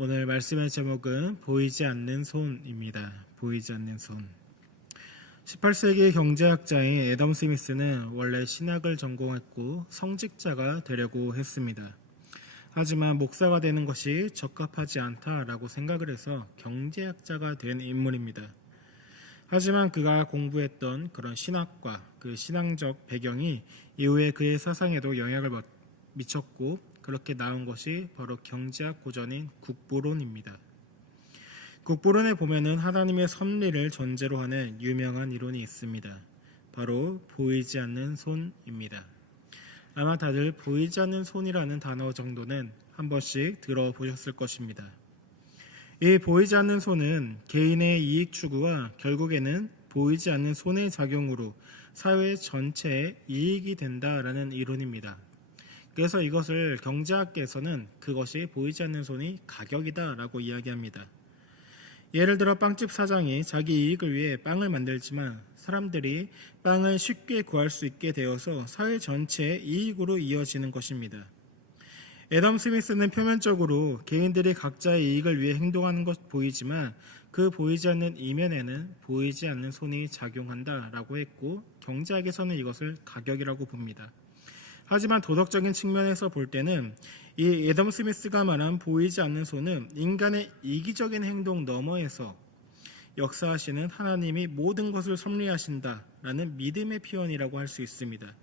오늘 말씀의 제목은 보이지 않는 손입니다. 보이지 않는 손. 18세기 경제학자인 애덤 스미스는 원래 신학을 전공했고 성직자가 되려고 했습니다. 하지만 목사가 되는 것이 적합하지 않다라고 생각을 해서 경제학자가 된 인물입니다. 하지만 그가 공부했던 그런 신학과 그 신앙적 배경이 이후에 그의 사상에도 영향을 미쳤고 그렇게 나온 것이 바로 경제학 고전인 국보론입니다. 국보론에 보면은 하나님의 섭리를 전제로 하는 유명한 이론이 있습니다. 바로 보이지 않는 손입니다. 아마 다들 보이지 않는 손이라는 단어 정도는 한 번씩 들어보셨을 것입니다. 이 보이지 않는 손은 개인의 이익 추구와 결국에는 보이지 않는 손의 작용으로 사회 전체에 이익이 된다라는 이론입니다. 그래서 이것을 경제학계에서는 그것이 보이지 않는 손이 가격이다라고 이야기합니다. 예를 들어 빵집 사장이 자기 이익을 위해 빵을 만들지만 사람들이 빵을 쉽게 구할 수 있게 되어서 사회 전체의 이익으로 이어지는 것입니다. 애덤 스미스는 표면적으로 개인들이 각자의 이익을 위해 행동하는 것 보이지만 그 보이지 않는 이면에는 보이지 않는 손이 작용한다라고 했고 경제학에서는 이것을 가격이라고 봅니다. 하지만 도덕적인 측면에서 볼 때는 이 애덤 스미스가 말한 보이지 않는 손은 인간의 이기적인 행동 너머에서 역사하시는 하나님이 모든 것을 섭리하신다라는 믿음의 표현이라고 할 수 있습니다.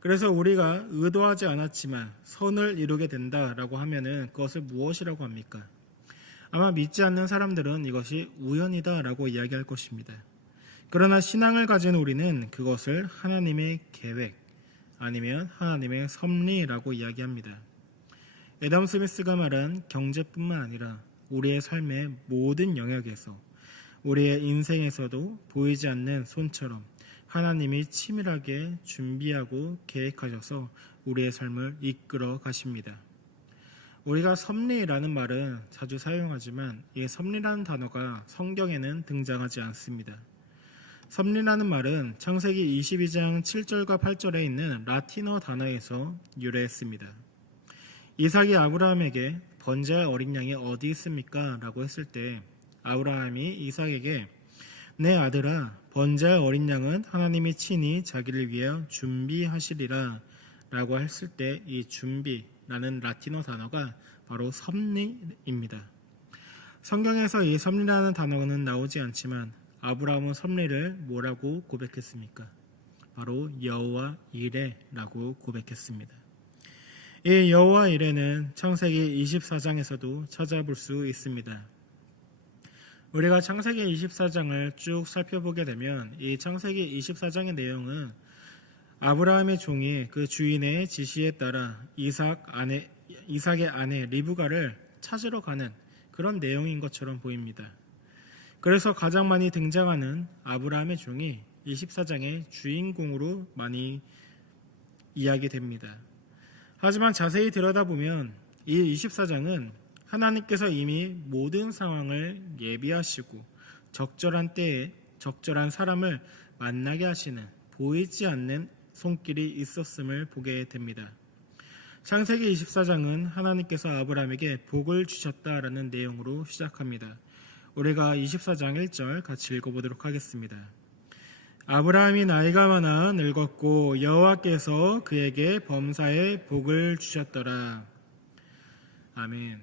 그래서 우리가 의도하지 않았지만 선을 이루게 된다라고 하면은 그것을 무엇이라고 합니까? 아마 믿지 않는 사람들은 이것이 우연이다라고 이야기할 것입니다. 그러나 신앙을 가진 우리는 그것을 하나님의 계획 아니면 하나님의 섭리라고 이야기합니다. 애덤 스미스가 말한 경제뿐만 아니라 우리의 삶의 모든 영역에서 우리의 인생에서도 보이지 않는 손처럼 하나님이 치밀하게 준비하고 계획하셔서 우리의 삶을 이끌어 가십니다. 우리가 섭리라는 말은 자주 사용하지만 이 섭리라는 단어가 성경에는 등장하지 않습니다. 섭리라는 말은 창세기 22장 7절과 8절에 있는 라틴어 단어에서 유래했습니다. 이삭이 아브라함에게 번제할 어린 양이 어디 있습니까? 라고 했을 때 아브라함이 이삭에게 내 아들아 번제할 어린 양은 하나님이 친히 자기를 위하여 준비하시리라 라고 했을 때 이 준비라는 라틴어 단어가 바로 섭리입니다. 성경에서 이 섭리라는 단어는 나오지 않지만 아브라함은 섭리를 뭐라고 고백했습니까? 바로 여호와 이레라고 고백했습니다. 이 여호와 이레는 창세기 24장에서도 찾아볼 수 있습니다. 우리가 창세기 24장을 쭉 살펴보게 되면 이 창세기 24장의 내용은 아브라함의 종이 그 주인의 지시에 따라 이삭의 아내 리브가를 찾으러 가는 그런 내용인 것처럼 보입니다. 그래서 가장 많이 등장하는 아브라함의 종이 24장의 주인공으로 많이 이야기됩니다. 하지만 자세히 들여다보면 이 24장은 하나님께서 이미 모든 상황을 예비하시고 적절한 때에 적절한 사람을 만나게 하시는 보이지 않는 손길이 있었음을 보게 됩니다. 창세기 24장은 하나님께서 아브라함에게 복을 주셨다라는 내용으로 시작합니다. 우리가 24장 1절 같이 읽어보도록 하겠습니다. 아브라함이 나이가 많아 늙었고 여호와께서 그에게 범사에 복을 주셨더라. 아멘.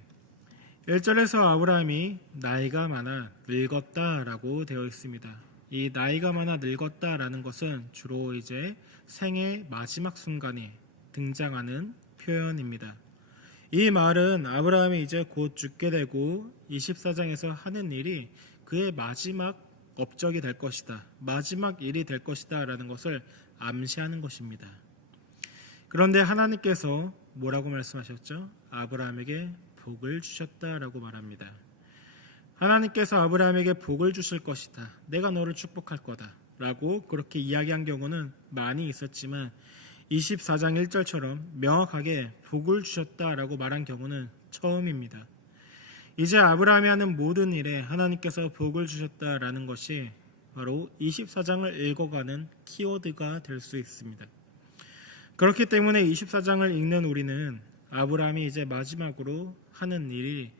1절에서 아브라함이 나이가 많아 늙었다라고 되어 있습니다. 이 나이가 많아 늙었다라는 것은 주로 이제 생의 마지막 순간에 등장하는 표현입니다. 이 말은 아브라함이 이제 곧 죽게 되고 24장에서 하는 일이 그의 마지막 업적이 될 것이다. 마지막 일이 될 것이다 라는 것을 암시하는 것입니다. 그런데 하나님께서 뭐라고 말씀하셨죠? 아브라함에게 복을 주셨다라고 말합니다. 하나님께서 아브라함에게 복을 주실 것이다. 내가 너를 축복할 거다. 라고 그렇게 이야기한 경우는 많이 있었지만 24장 1절처럼 명확하게 복을 주셨다라고 말한 경우는 처음입니다. 이제 아브라함이 하는 모든 일에 하나님께서 복을 주셨다라는 것이 바로 24장을 읽어가는 키워드가 될 수 있습니다. 그렇기 때문에 24장을 읽는 우리는 아브라함이 이제 마지막으로 하는 일이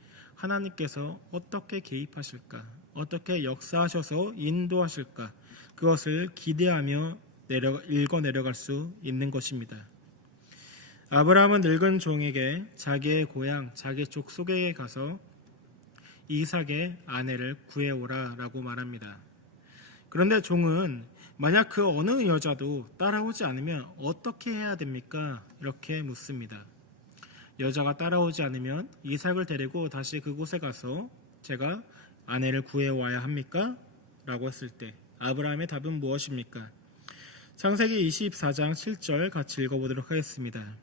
하나님께서 어떻게 개입하실까? 어떻게 역사하셔서 인도하실까? 그것을 기대하며 읽어 내려갈 수 있는 것입니다. 아브라함은 늙은 종에게 자기의 고향, 자기 족속에게 가서 이삭의 아내를 구해오라 라고 말합니다. 그런데 종은 만약 그 어느 여자도 따라오지 않으면 어떻게 해야 됩니까? 이렇게 묻습니다. 여자가 따라오지 않으면 이삭을 데리고 다시 그곳에 가서 제가 아내를 구해와야 합니까? 라고 했을 때 아브라함의 답은 무엇입니까? 창세기 24장 7절 같이 읽어보도록 하겠습니다.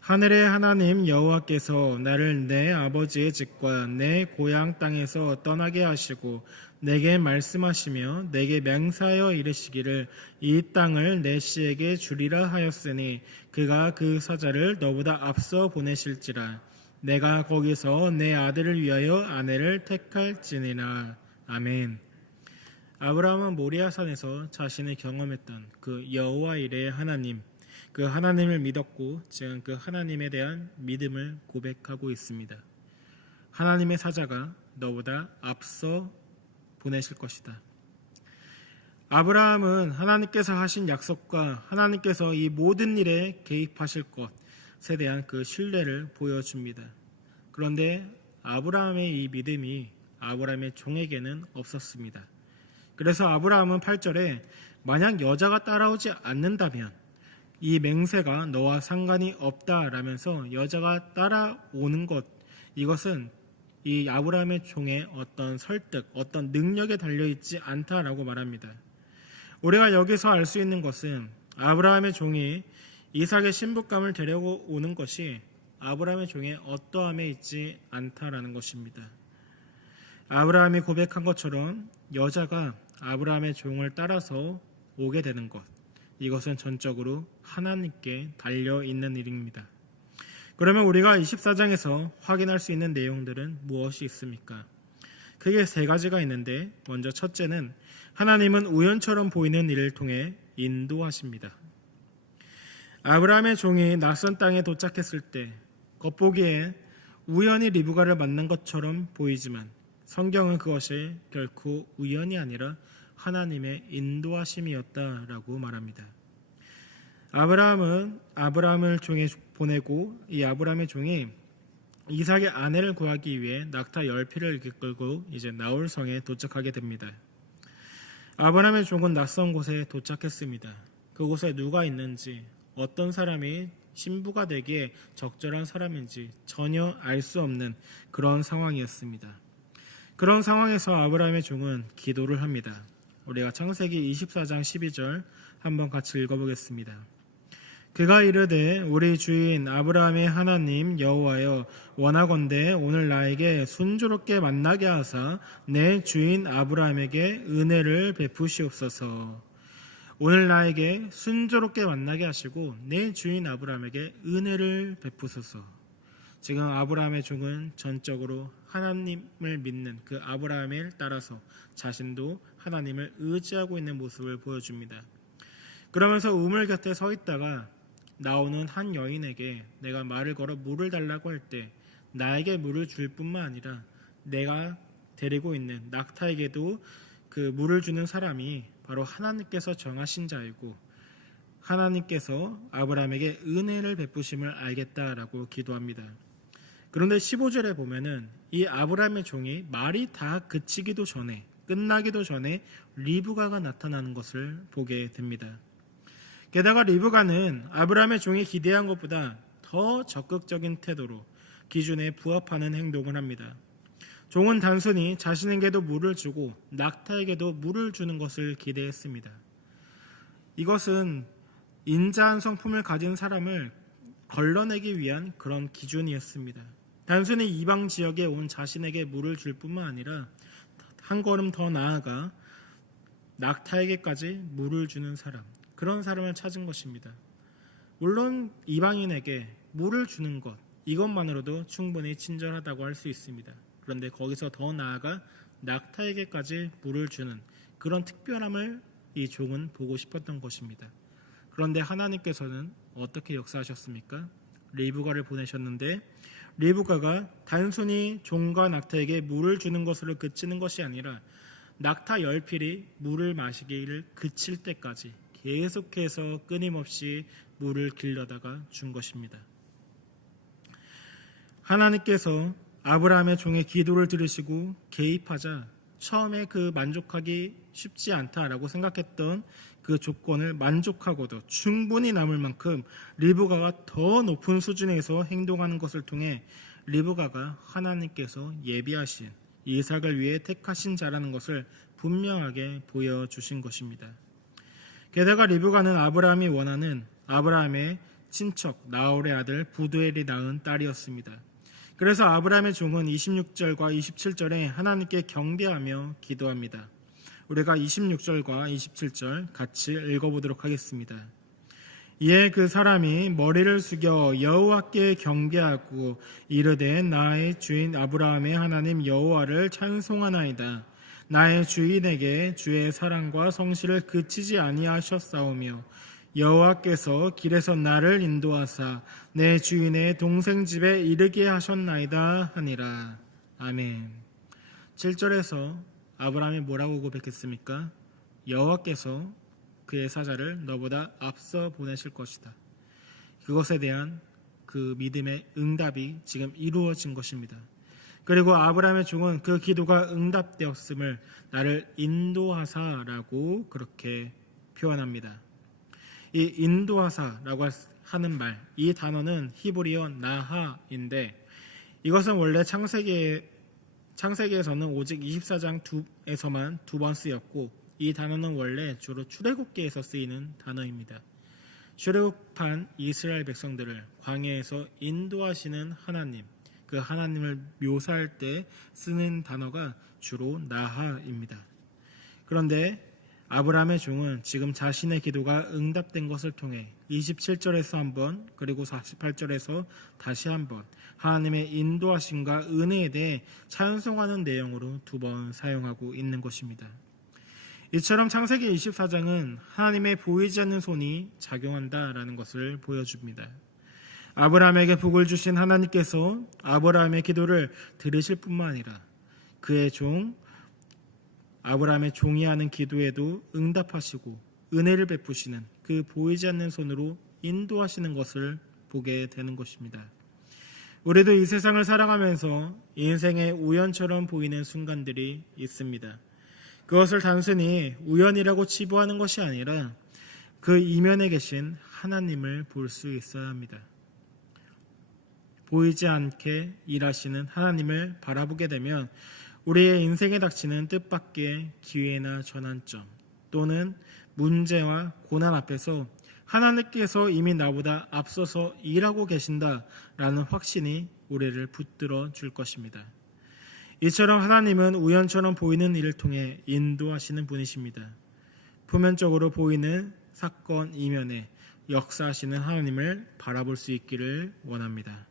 하늘의 하나님 여호와께서 나를 내 아버지의 집과 내 고향 땅에서 떠나게 하시고 내게 말씀하시며 내게 맹세하여 이르시기를 이 땅을 내 씨에게 주리라 하였으니 그가 그 사자를 너보다 앞서 보내실지라 내가 거기서 내 아들을 위하여 아내를 택할지니라. 아멘. 아브라함은 모리아산에서 자신이 경험했던 그 여호와 이레의 하나님, 그 하나님을 믿었고 지금 그 하나님에 대한 믿음을 고백하고 있습니다. 하나님의 사자가 너보다 앞서 보내실 것이다. 아브라함은 하나님께서 하신 약속과 하나님께서 이 모든 일에 개입하실 것에 대한 그 신뢰를 보여줍니다. 그런데 아브라함의 이 믿음이 아브라함의 종에게는 없었습니다. 그래서 아브라함은 8절에 만약 여자가 따라오지 않는다면 이 맹세가 너와 상관이 없다라면서 여자가 따라오는 것, 이것은 이 아브라함의 종의 어떤 설득, 어떤 능력에 달려있지 않다라고 말합니다. 우리가 여기서 알 수 있는 것은 아브라함의 종이 이삭의 신부감을 데려오는 것이 아브라함의 종의 어떠함에 있지 않다라는 것입니다. 아브라함이 고백한 것처럼 여자가 아브라함의 종을 따라서 오게 되는 것, 이것은 전적으로 하나님께 달려있는 일입니다. 그러면 우리가 24장에서 확인할 수 있는 내용들은 무엇이 있습니까? 크게 세 가지가 있는데 먼저 첫째는 하나님은 우연처럼 보이는 일을 통해 인도하십니다. 아브라함의 종이 낯선 땅에 도착했을 때 겉보기에 우연히 리브가를 만난 것처럼 보이지만 성경은 그것이 결코 우연이 아니라 하나님의 인도하심이었다라고 말합니다. 아브라함은 아브라함을 종에 보내고 이 아브라함의 종이 이삭의 아내를 구하기 위해 낙타 10피를 이끌고 이제 나홀 성에 도착하게 됩니다. 아브라함의 종은 낯선 곳에 도착했습니다. 그곳에 누가 있는지, 어떤 사람이 신부가 되기에 적절한 사람인지 전혀 알 수 없는 그런 상황이었습니다. 그런 상황에서 아브라함의 종은 기도를 합니다. 우리가 창세기 24장 12절 한번 같이 읽어보겠습니다. 그가 이르되 우리 주인 아브라함의 하나님 여호와여 원하건대 오늘 나에게 순조롭게 만나게 하사 내 주인 아브라함에게 은혜를 베푸시옵소서. 오늘 나에게 순조롭게 만나게 하시고 내 주인 아브라함에게 은혜를 베푸소서. 지금 아브라함의 종은 전적으로 하나님을 믿는 그 아브라함을 따라서 자신도 하나님을 의지하고 있는 모습을 보여줍니다. 그러면서 우물 곁에 서 있다가 나오는 한 여인에게 내가 말을 걸어 물을 달라고 할 때 나에게 물을 줄 뿐만 아니라 내가 데리고 있는 낙타에게도 그 물을 주는 사람이 바로 하나님께서 정하신 자이고 하나님께서 아브라함에게 은혜를 베푸심을 알겠다라고 기도합니다. 그런데 15절에 보면은 이 아브라함의 종이 말이 다 그치기도 전에 끝나기도 전에 리브가가 나타나는 것을 보게 됩니다. 게다가 리브가는 아브라함의 종이 기대한 것보다 더 적극적인 태도로 기준에 부합하는 행동을 합니다. 종은 단순히 자신에게도 물을 주고 낙타에게도 물을 주는 것을 기대했습니다. 이것은 인자한 성품을 가진 사람을 걸러내기 위한 그런 기준이었습니다. 단순히 이방 지역에 온 자신에게 물을 줄 뿐만 아니라 한 걸음 더 나아가 낙타에게까지 물을 주는 사람, 그런 사람을 찾은 것입니다. 물론 이방인에게 물을 주는 것, 이것만으로도 충분히 친절하다고 할 수 있습니다. 그런데 거기서 더 나아가 낙타에게까지 물을 주는 그런 특별함을 이 종은 보고 싶었던 것입니다. 그런데 하나님께서는 어떻게 역사하셨습니까? 리브가를 보내셨는데 리브가가 단순히 종과 낙타에게 물을 주는 것으로 그치는 것이 아니라 낙타 10필이 물을 마시기를 그칠 때까지 계속해서 끊임없이 물을 길러다가 준 것입니다. 하나님께서 아브라함의 종의 기도를 들으시고 개입하자 처음에 그 만족하기 쉽지 않다라고 생각했던 그 조건을 만족하고도 충분히 남을 만큼 리브가가 더 높은 수준에서 행동하는 것을 통해 리브가가 하나님께서 예비하신 이삭을 위해 택하신 자라는 것을 분명하게 보여주신 것입니다. 게다가 리브가는 아브라함이 원하는 아브라함의 친척 나홀의 아들 부두엘이 낳은 딸이었습니다. 그래서 아브라함의 종은 26절과 27절에 하나님께 경배하며 기도합니다. 우리가 26절과 27절 같이 읽어보도록 하겠습니다. 이에 그 사람이 머리를 숙여 여호와께 경배하고 이르되 나의 주인 아브라함의 하나님 여호와를 찬송하나이다. 나의 주인에게 주의 사랑과 성실을 그치지 아니하셨사오며 여호와께서 길에서 나를 인도하사 내 주인의 동생 집에 이르게 하셨나이다 하니라. 아멘. 7절에서 아브라함이 뭐라고 고백했습니까? 여호와께서 그의 사자를 너보다 앞서 보내실 것이다. 그것에 대한 그 믿음의 응답이 지금 이루어진 것입니다. 그리고 아브라함의 종은 그 기도가 응답되었음을 나를 인도하사라고 그렇게 표현합니다. 이 인도하사라고 하는 말, 이 단어는 히브리어 나하인데 이것은 원래 창세기에서는 오직 24장에서만 2번 쓰였고 이 단어는 원래 주로 출애굽기에서 쓰이는 단어입니다. 출애굽한 이스라엘 백성들을 광야에서 인도하시는 하나님, 그 하나님을 묘사할 때 쓰는 단어가 주로 나하입니다. 그런데 아브라함의 종은 지금 자신의 기도가 응답된 것을 통해 27절에서 한번 그리고 48절에서 다시 한번 하나님의 인도하심과 은혜에 대해 찬송하는 내용으로 2번 사용하고 있는 것입니다. 이처럼 창세기 24장은 하나님의 보이지 않는 손이 작용한다라는 것을 보여줍니다. 아브라함에게 복을 주신 하나님께서 아브라함의 기도를 들으실 뿐만 아니라 그의 종 아브라함의 종이 하는 기도에도 응답하시고 은혜를 베푸시는 그 보이지 않는 손으로 인도하시는 것을 보게 되는 것입니다. 우리도 이 세상을 살아가면서 인생의 우연처럼 보이는 순간들이 있습니다. 그것을 단순히 우연이라고 치부하는 것이 아니라 그 이면에 계신 하나님을 볼 수 있어야 합니다. 보이지 않게 일하시는 하나님을 바라보게 되면 우리의 인생에 닥치는 뜻밖의 기회나 전환점 또는 문제와 고난 앞에서 하나님께서 이미 나보다 앞서서 일하고 계신다라는 확신이 우리를 붙들어 줄 것입니다. 이처럼 하나님은 우연처럼 보이는 일을 통해 인도하시는 분이십니다. 표면적으로 보이는 사건 이면에 역사하시는 하나님을 바라볼 수 있기를 원합니다.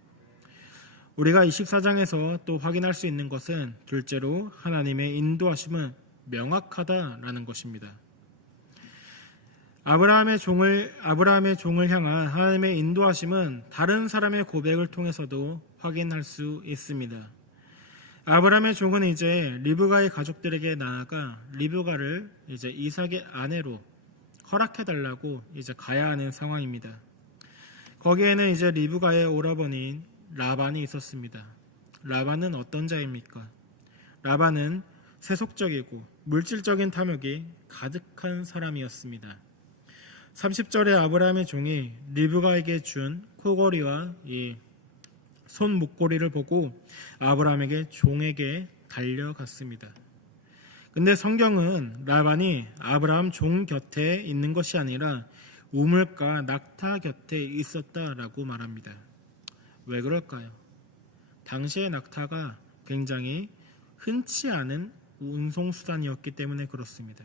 우리가 24장에서 또 확인할 수 있는 것은 둘째로 하나님의 인도하심은 명확하다라는 것입니다. 아브라함의 종을 향한 하나님의 인도하심은 다른 사람의 고백을 통해서도 확인할 수 있습니다. 아브라함의 종은 이제 리브가의 가족들에게 나아가 리브가를 이제 이삭의 아내로 허락해달라고 이제 가야 하는 상황입니다. 거기에는 이제 리브가의 오라버니인 라반이 있었습니다. 라반은 어떤 자입니까? 라반은 세속적이고 물질적인 탐욕이 가득한 사람이었습니다. 30절에 아브라함의 종이 리브가에게 준 코걸이와 이 손 목걸이를 보고 아브라함에게 종에게 달려갔습니다. 근데 성경은 라반이 아브라함 종 곁에 있는 것이 아니라 우물가 낙타 곁에 있었다라고 말합니다. 왜 그럴까요? 당시의 낙타가 굉장히 흔치 않은 운송수단이었기 때문에 그렇습니다.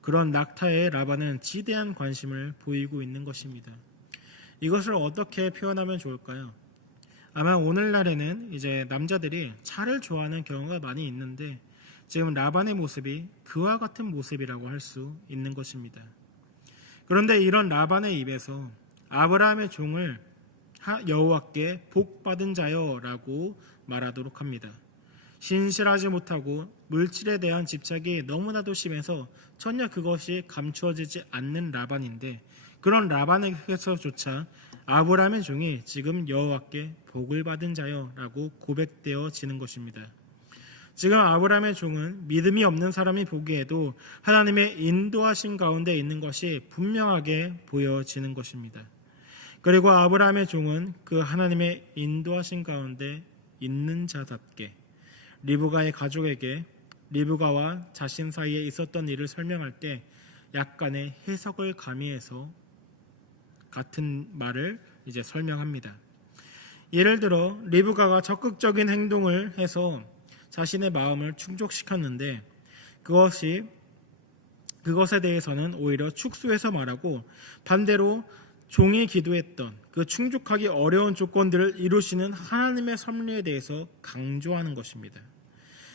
그런 낙타에 라반은 지대한 관심을 보이고 있는 것입니다. 이것을 어떻게 표현하면 좋을까요? 아마 오늘날에는 이제 남자들이 차를 좋아하는 경우가 많이 있는데 지금 라반의 모습이 그와 같은 모습이라고 할 수 있는 것입니다. 그런데 이런 라반의 입에서 아브라함의 종을 여호와께 복 받은 자여라고 말하도록 합니다. 신실하지 못하고 물질에 대한 집착이 너무나도 심해서 전혀 그것이 감추어지지 않는 라반인데, 그런 라반에게서조차 아브라함의 종이 지금 여호와께 복을 받은 자여라고 고백되어지는 것입니다. 지금 아브라함의 종은 믿음이 없는 사람이 보기에도 하나님의 인도하신 가운데 있는 것이 분명하게 보여지는 것입니다. 그리고 아브라함의 종은 그 하나님의 인도하신 가운데 있는 자답게 리브가의 가족에게 리브가와 자신 사이에 있었던 일을 설명할 때 약간의 해석을 가미해서 같은 말을 이제 설명합니다. 예를 들어 리브가가 적극적인 행동을 해서 자신의 마음을 충족시켰는데 그것에 대해서는 오히려 축소해서 말하고, 반대로 종이 기도했던 그 충족하기 어려운 조건들을 이루시는 하나님의 섭리에 대해서 강조하는 것입니다.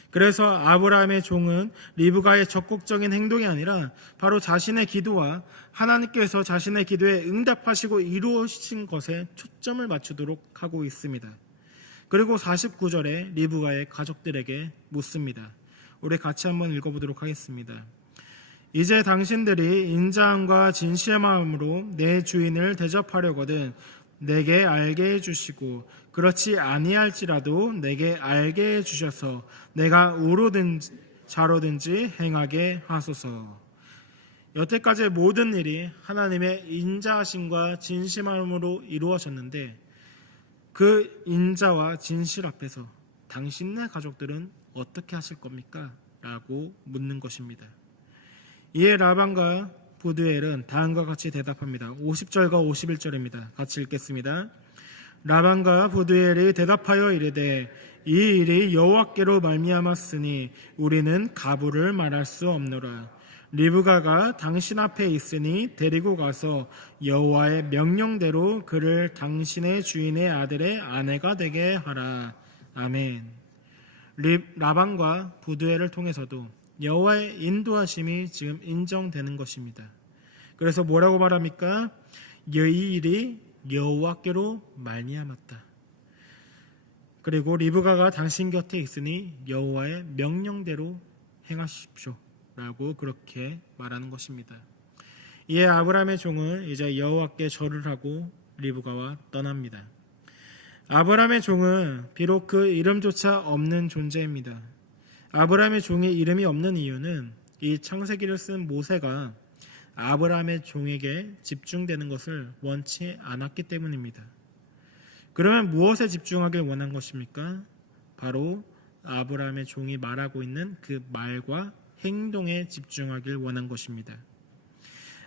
그래서 아브라함의 종은 리브가의 적극적인 행동이 아니라 바로 자신의 기도와 하나님께서 자신의 기도에 응답하시고 이루어진 것에 초점을 맞추도록 하고 있습니다. 그리고 49절에 리브가의 가족들에게 묻습니다. 우리 같이 한번 읽어보도록 하겠습니다. 이제 당신들이 인자함과 진실의 마음으로 내 주인을 대접하려거든 내게 알게 해주시고, 그렇지 아니할지라도 내게 알게 해주셔서 내가 우로든 자로든지 행하게 하소서. 여태까지의 모든 일이 하나님의 인자하심과 진실함으로 이루어졌는데, 그 인자와 진실 앞에서 당신네 가족들은 어떻게 하실 겁니까? 라고 묻는 것입니다. 이에 라반과 부두엘은 다음과 같이 대답합니다. 50절과 51절입니다. 같이 읽겠습니다. 라반과 부두엘이 대답하여 이르되 이 일이 여호와께로 말미암았으니 우리는 가부를 말할 수 없노라. 리브가가 당신 앞에 있으니 데리고 가서 여호와의 명령대로 그를 당신의 주인의 아들의 아내가 되게 하라. 아멘. 라반과 부두엘을 통해서도 여호와의 인도하심이 지금 인정되는 것입니다. 그래서 뭐라고 말합니까? 이 일이 여호와께로 말미암았다. 그리고 리브가가 당신 곁에 있으니 여호와의 명령대로 행하십시오 라고 그렇게 말하는 것입니다. 이에 아브라함의 종은 이제 여호와께 절을 하고 리브가와 떠납니다. 아브라함의 종은 비록 그 이름조차 없는 존재입니다. 아브라함의 종의 이름이 없는 이유는 이 창세기를 쓴 모세가 아브라함의 종에게 집중되는 것을 원치 않았기 때문입니다. 그러면 무엇에 집중하길 원한 것입니까? 바로 아브라함의 종이 말하고 있는 그 말과 행동에 집중하길 원한 것입니다.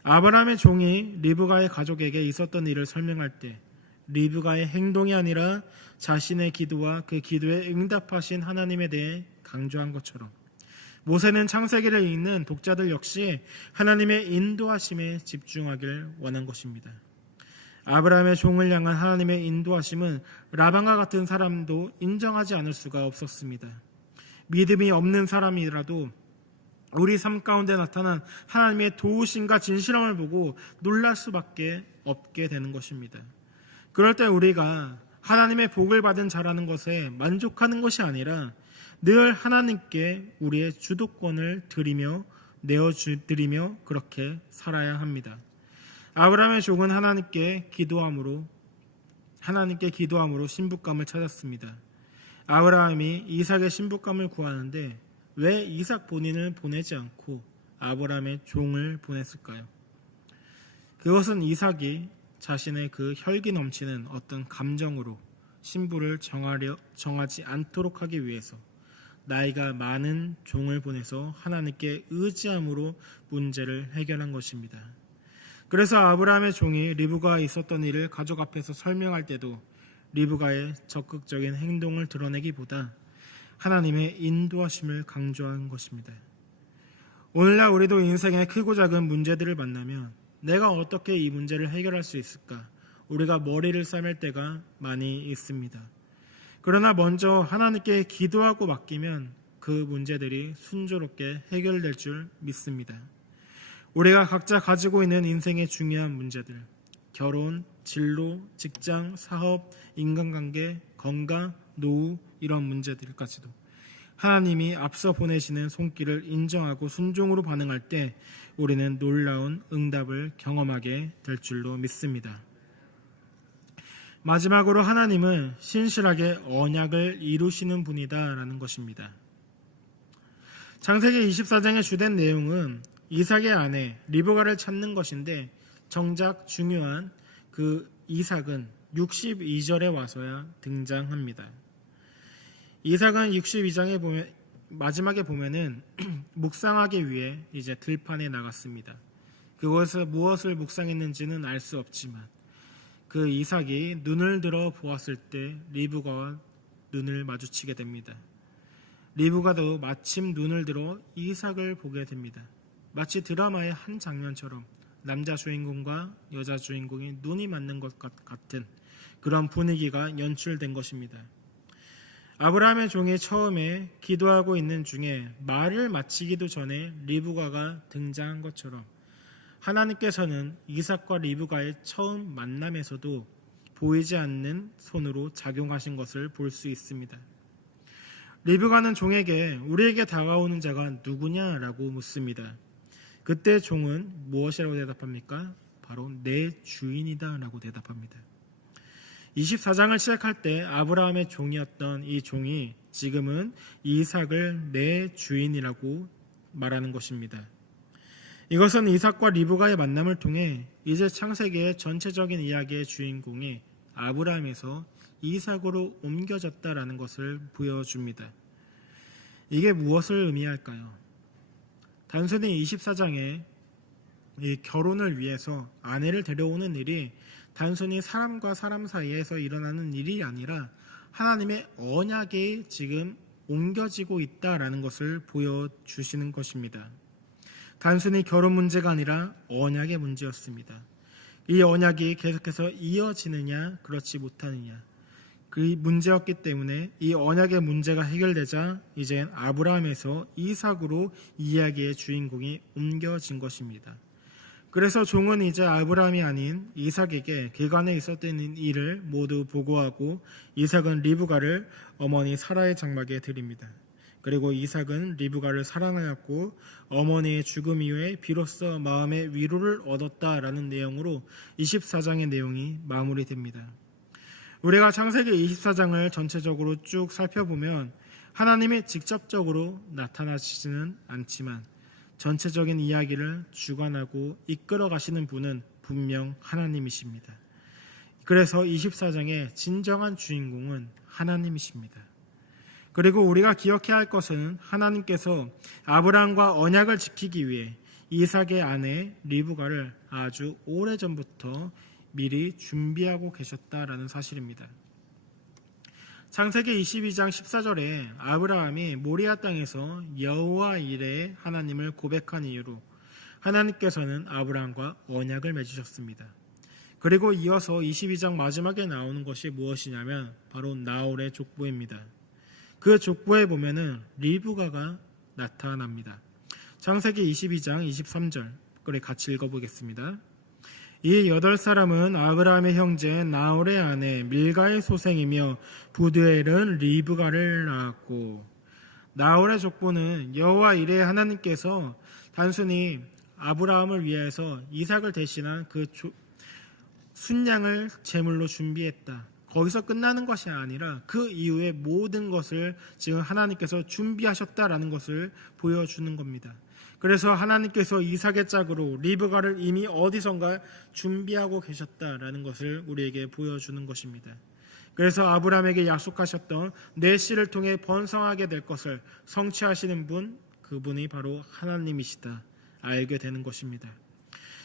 아브라함의 종이 리브가의 가족에게 있었던 일을 설명할 때 리브가의 행동이 아니라 자신의 기도와 그 기도에 응답하신 하나님에 대해 강조한 것처럼 모세는 창세기를 읽는 독자들 역시 하나님의 인도하심에 집중하길 원한 것입니다. 아브라함의 종을 향한 하나님의 인도하심은 라반과 같은 사람도 인정하지 않을 수가 없었습니다. 믿음이 없는 사람이라도 우리 삶 가운데 나타난 하나님의 도우심과 진실함을 보고 놀랄 수밖에 없게 되는 것입니다. 그럴 때 우리가 하나님의 복을 받은 자라는 것에 만족하는 것이 아니라 늘 하나님께 우리의 주도권을 내어드리며 그렇게 살아야 합니다. 아브라함의 종은 하나님께 기도함으로 신부감을 찾았습니다. 아브라함이 이삭의 신부감을 구하는데 왜 이삭 본인을 보내지 않고 아브라함의 종을 보냈을까요? 그것은 이삭이 자신의 그 혈기 넘치는 어떤 감정으로 신부를 정하지 않도록 하기 위해서 나이가 많은 종을 보내서 하나님께 의지함으로 문제를 해결한 것입니다. 그래서 아브라함의 종이 리브가가 있었던 일을 가족 앞에서 설명할 때도 리브가의 적극적인 행동을 드러내기보다 하나님의 인도하심을 강조한 것입니다. 오늘날 우리도 인생의 크고 작은 문제들을 만나면 내가 어떻게 이 문제를 해결할 수 있을까? 우리가 머리를 싸맬 때가 많이 있습니다. 그러나 먼저 하나님께 기도하고 맡기면 그 문제들이 순조롭게 해결될 줄 믿습니다. 우리가 각자 가지고 있는 인생의 중요한 문제들, 결혼, 진로, 직장, 사업, 인간관계, 건강, 노후 이런 문제들까지도 하나님이 앞서 보내시는 손길을 인정하고 순종으로 반응할 때 우리는 놀라운 응답을 경험하게 될 줄로 믿습니다. 마지막으로 하나님은 신실하게 언약을 이루시는 분이다라는 것입니다. 창세기 24장의 주된 내용은 이삭의 아내 리브가를 찾는 것인데 정작 중요한 그 이삭은 62절에 와서야 등장합니다. 이삭은 62장에 보면 마지막에 보면은 묵상하기 위해 이제 들판에 나갔습니다. 그곳에서 무엇을 묵상했는지는 알 수 없지만 그 이삭이 눈을 들어 보았을 때 리브가와 눈을 마주치게 됩니다. 리브가도 마침 눈을 들어 이삭을 보게 됩니다. 마치 드라마의 한 장면처럼 남자 주인공과 여자 주인공이 눈이 맞는 것 같은 그런 분위기가 연출된 것입니다. 아브라함의 종이 처음에 기도하고 있는 중에 말을 마치기도 전에 리브가가 등장한 것처럼 하나님께서는 이삭과 리브가의 처음 만남에서도 보이지 않는 손으로 작용하신 것을 볼 수 있습니다. 리브가는 종에게 우리에게 다가오는 자가 누구냐라고 묻습니다. 그때 종은 무엇이라고 대답합니까? 바로 내 주인이다 라고 대답합니다. 24장을 시작할 때 아브라함의 종이었던 이 종이 지금은 이삭을 내 주인이라고 말하는 것입니다. 이것은 이삭과 리브가의 만남을 통해 이제 창세기의 전체적인 이야기의 주인공이 아브라함에서 이삭으로 옮겨졌다라는 것을 보여줍니다. 이게 무엇을 의미할까요? 단순히 24장에 이 결혼을 위해서 아내를 데려오는 일이 단순히 사람과 사람 사이에서 일어나는 일이 아니라 하나님의 언약이 지금 옮겨지고 있다라는 것을 보여주시는 것입니다. 단순히 결혼 문제가 아니라 언약의 문제였습니다. 이 언약이 계속해서 이어지느냐 그렇지 못하느냐 그 문제였기 때문에 이 언약의 문제가 해결되자 이제 아브라함에서 이삭으로 이야기의 주인공이 옮겨진 것입니다. 그래서 종은 이제 아브라함이 아닌 이삭에게 그간에 있었던 일을 모두 보고하고 이삭은 리브가를 어머니 사라의 장막에 드립니다. 그리고 이삭은 리브가를 사랑하였고 어머니의 죽음 이후에 비로소 마음의 위로를 얻었다라는 내용으로 24장의 내용이 마무리됩니다. 우리가 창세기 24장을 전체적으로 쭉 살펴보면 하나님이 직접적으로 나타나시지는 않지만 전체적인 이야기를 주관하고 이끌어 가시는 분은 분명 하나님이십니다. 그래서 24장의 진정한 주인공은 하나님이십니다. 그리고 우리가 기억해야 할 것은 하나님께서 아브라함과 언약을 지키기 위해 이삭의 아내 리브가를 아주 오래전부터 미리 준비하고 계셨다라는 사실입니다. 창세기 22장 14절에 아브라함이 모리아 땅에서 여호와 이레의 하나님을 고백한 이유로 하나님께서는 아브라함과 언약을 맺으셨습니다. 그리고 이어서 22장 마지막에 나오는 것이 무엇이냐면 바로 나홀의 족보입니다. 그 족보에 보면은 리브가가 나타납니다. 창세기 22장 23절 우리 같이 읽어보겠습니다. 이 8사람은 아브라함의 형제 나홀의 아내 밀가의 소생이며 부두엘은 리브가를 낳았고 나홀의 족보는 여호와 이레의 하나님께서 단순히 아브라함을 위해서 이삭을 대신한 그 순양을 제물로 준비했다. 거기서 끝나는 것이 아니라 그 이후의 모든 것을 지금 하나님께서 준비하셨다라는 것을 보여주는 겁니다. 그래서 하나님께서 이삭의 짝으로 리브가를 이미 어디선가 준비하고 계셨다라는 것을 우리에게 보여주는 것입니다. 그래서 아브라함에게 약속하셨던 내 씨를 통해 번성하게 될 것을 성취하시는 분, 그분이 바로 하나님이시다 알게 되는 것입니다.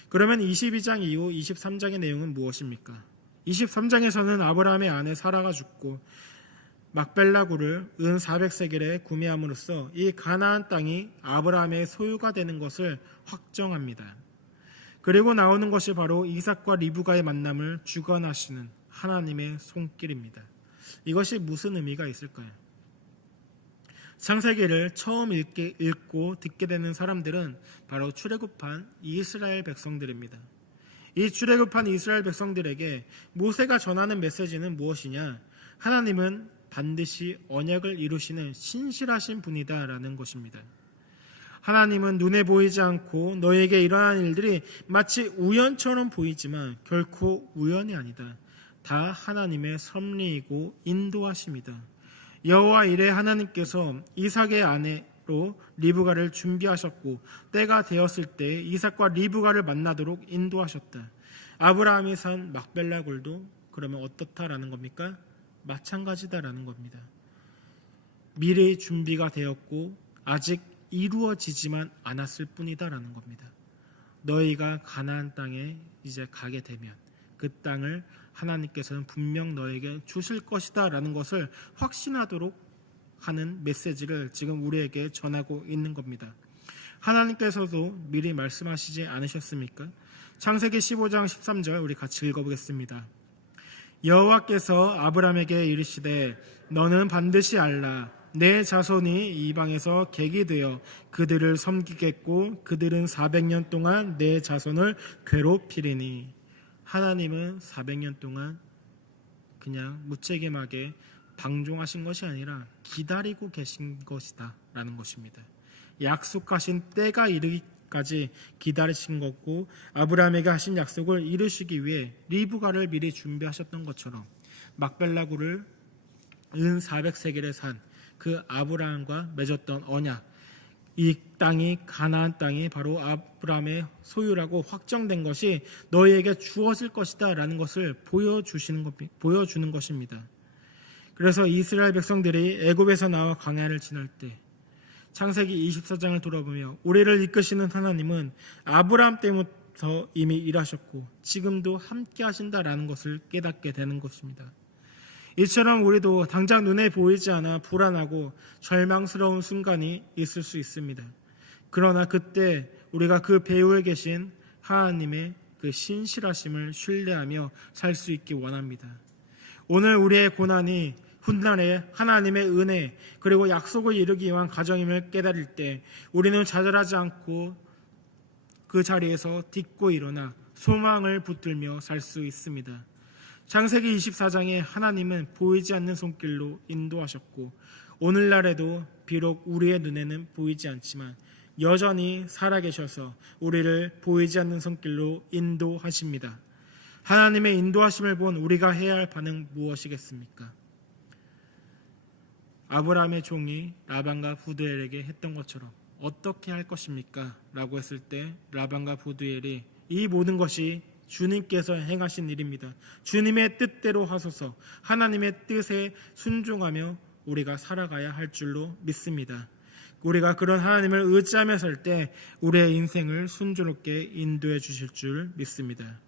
그러면 22장 이후 23장의 내용은 무엇입니까? 23장에서는 아브라함의 아내 사라가 죽고 막벨라굴을 은 400세겔에 구매함으로써 이 가나안 땅이 아브라함의 소유가 되는 것을 확정합니다. 그리고 나오는 것이 바로 이삭과 리브가의 만남을 주관하시는 하나님의 손길입니다. 이것이 무슨 의미가 있을까요? 창세기를 처음 읽고 듣게 되는 사람들은 바로 출애굽한 이스라엘 백성들입니다. 이 출애굽한 이스라엘 백성들에게 모세가 전하는 메시지는 무엇이냐? 하나님은 반드시 언약을 이루시는 신실하신 분이다라는 것입니다. 하나님은 눈에 보이지 않고 너에게 일어난 일들이 마치 우연처럼 보이지만 결코 우연이 아니다. 다 하나님의 섭리이고 인도하심이다. 여호와 이레 하나님께서 이삭의 아내로 리브가를 준비하셨고 때가 되었을 때 이삭과 리브가를 만나도록 인도하셨다. 아브라함이 산 막벨라 굴도 그러면 어떻다라는 겁니까? 마찬가지다라는 겁니다. 미래의 준비가 되었고 아직 이루어지지만 않았을 뿐이다라는 겁니다. 너희가 가나안 땅에 이제 가게 되면 그 땅을 하나님께서는 분명 너에게 주실 것이다라는 것을 확신하도록 하는 메시지를 지금 우리에게 전하고 있는 겁니다. 하나님께서도 미리 말씀하시지 않으셨습니까? 창세기 15장 13절 우리 같이 읽어보겠습니다. 여호와께서 아브라함에게 이르시되 너는 반드시 알라 내 자손이 이방에서 객이 되어 그들을 섬기겠고 그들은 400년 동안 내 자손을 괴롭히리니. 하나님은 400년 동안 그냥 무책임하게 방종하신 것이 아니라 기다리고 계신 것이다 라는 것입니다. 약속하신 때가 이르기까지 기다리신 거고 아브라함에게 하신 약속을 이루시기 위해 리브가를 미리 준비하셨던 것처럼 막벨라굴을 은 400세겔에 산 그 아브라함과 맺었던 언약, 이 땅이 가나안 땅이 바로 아브라함의 소유라고 확정된 것이 너희에게 주어질 것이다 라는 것을 보여주는 것입니다. 그래서 이스라엘 백성들이 애굽에서 나와 광야를 지날 때 창세기 24장을 돌아보며 우리를 이끄시는 하나님은 아브라함 때부터 이미 일하셨고 지금도 함께 하신다라는 것을 깨닫게 되는 것입니다. 이처럼 우리도 당장 눈에 보이지 않아 불안하고 절망스러운 순간이 있을 수 있습니다. 그러나 그때 우리가 그 배후에 계신 하나님의 그 신실하심을 신뢰하며 살 수 있기 원합니다. 오늘 우리의 고난이 훗날에 하나님의 은혜 그리고 약속을 이루기 위한 과정임을 깨달을 때 우리는 좌절하지 않고 그 자리에서 딛고 일어나 소망을 붙들며 살 수 있습니다. 창세기 24장에 하나님은 보이지 않는 손길로 인도하셨고 오늘날에도 비록 우리의 눈에는 보이지 않지만 여전히 살아계셔서 우리를 보이지 않는 손길로 인도하십니다. 하나님의 인도하심을 본 우리가 해야 할 반응 무엇이겠습니까? 아브라함의 종이 라반과 부두엘에게 했던 것처럼 어떻게 할 것입니까? 라고 했을 때 라반과 부두엘이 이 모든 것이 주님께서 행하신 일입니다. 주님의 뜻대로 하소서. 하나님의 뜻에 순종하며 우리가 살아가야 할 줄로 믿습니다. 우리가 그런 하나님을 의지하며 살 때 우리의 인생을 순조롭게 인도해 주실 줄 믿습니다.